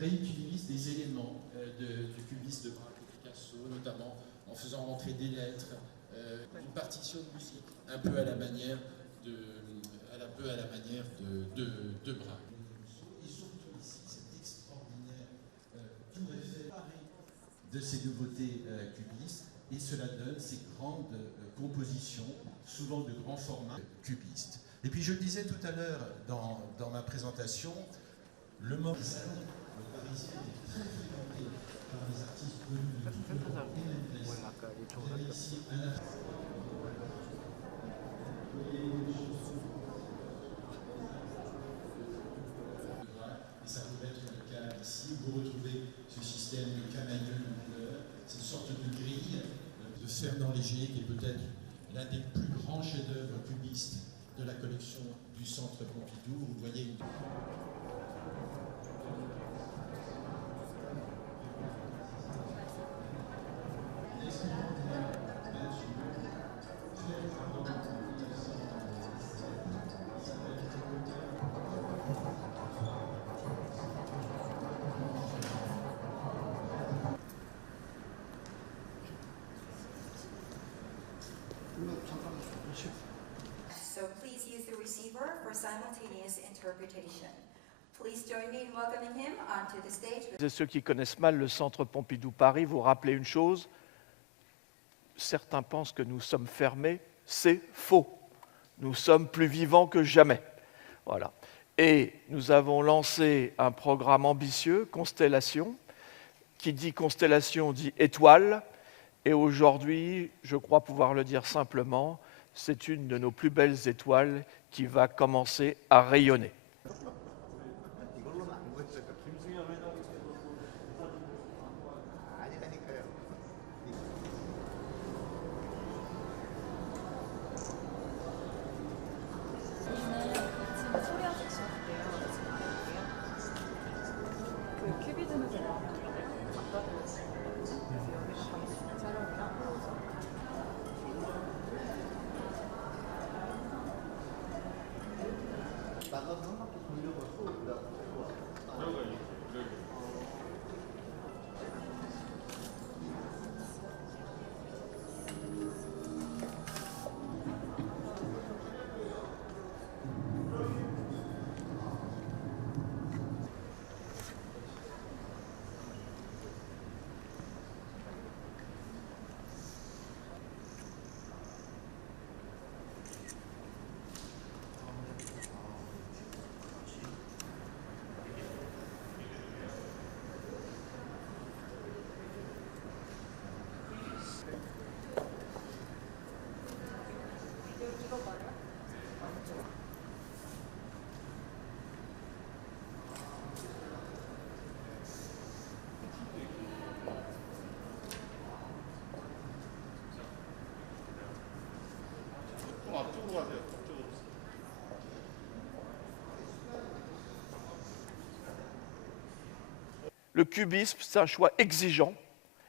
réutilise des éléments du cubisme de Braque et Picasso, notamment en faisant rentrer des lettres, une partition de musique, un peu à la manière de Braque. Et surtout ici, cet extraordinaire tour Eiffel de ces nouveautés cubistes, et cela donne ces grandes compositions, souvent de grands formats cubistes. Et puis je le disais tout à l'heure dans ma présentation, le salon parisien est très fréquenté par les artistes connus de toute l'Europe et même de l'Est. Vous avez ici un et ça peut être le cas ici. Vous retrouvez ce système de camaïeux de couleurs, cette sorte de grille de Fernand Léger, qui est peut-être l'un des plus grands chefs-d'œuvre cubistes de la collection du Centre Pompidou. Vous voyez une... So please use the receiver for simultaneous interpretation. Please join me in welcoming him onto the stage. Ceux qui connaissent mal le Centre Pompidou Paris, vous rappelez une chose, certains pensent que nous sommes fermés, c'est faux. Nous sommes plus vivants que jamais. Voilà. Et nous avons lancé un programme ambitieux, Constellation, qui dit constellation dit étoile. Et aujourd'hui, je crois pouvoir le dire simplement, c'est une de nos plus belles étoiles qui va commencer à rayonner. Le cubisme, c'est un choix exigeant,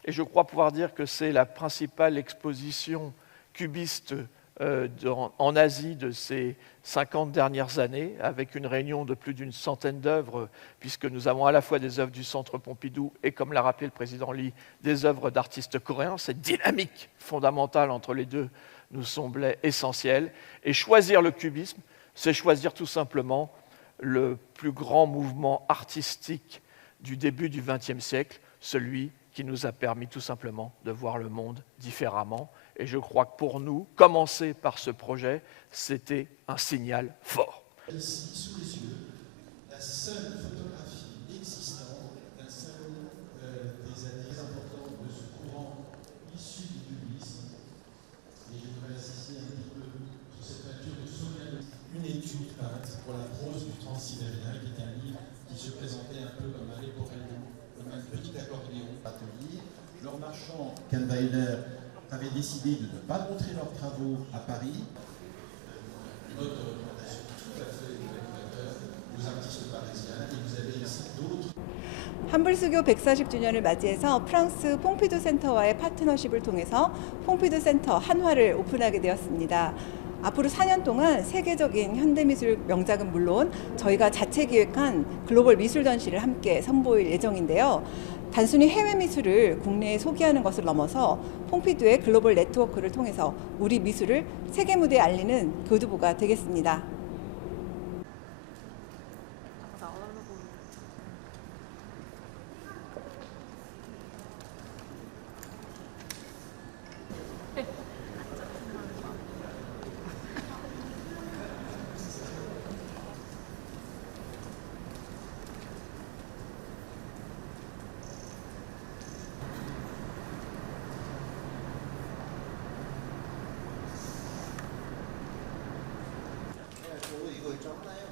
et je crois pouvoir dire que c'est la principale exposition cubiste en Asie de ces 50 dernières années, avec une réunion de plus d'une centaine d'œuvres, puisque nous avons à la fois des œuvres du Centre Pompidou et, comme l'a rappelé le président Lee, des œuvres d'artistes coréens. Cette dynamique fondamentale entre les deux nous semblait essentielle. Et choisir le cubisme, c'est choisir tout simplement le plus grand mouvement artistique du début du XXe siècle, celui qui nous a permis tout simplement de voir le monde différemment. Et je crois que pour nous, commencer par ce projet, c'était un signal fort. Ici, sous les yeux, la seule photographie existante d'un salon des années importantes de ce courant issu du cubisme. Et je voudrais insister un petit peu sur cette peinture de Sonia, une étude peinte pour la prose du Transsibérien, qui est un livre qui se présentait un peu comme un Leporello, comme un petit accordéon atelier. Leur marchand, Kahnweiler, avait décidé de ne pas montrer leurs travaux à Paris. Une autre recommandation tout à fait novateur aux artistes parisiens, et vous avez ici d'autres. 한불수교 140주년을 맞이해서 프랑스 퐁피두 센터와의 파트너십을 통해서 퐁피두 센터 한화를 오픈하게 되었습니다. 앞으로 4년 동안 세계적인 현대미술 명작은 물론 저희가 자체 기획한 글로벌 미술 전시를 함께 선보일 예정인데요. 단순히 해외 미술을 국내에 소개하는 것을 넘어서 퐁피두의 글로벌 네트워크를 통해서 우리 미술을 세계 무대에 알리는 교두보가 되겠습니다. 이거 있잖아요.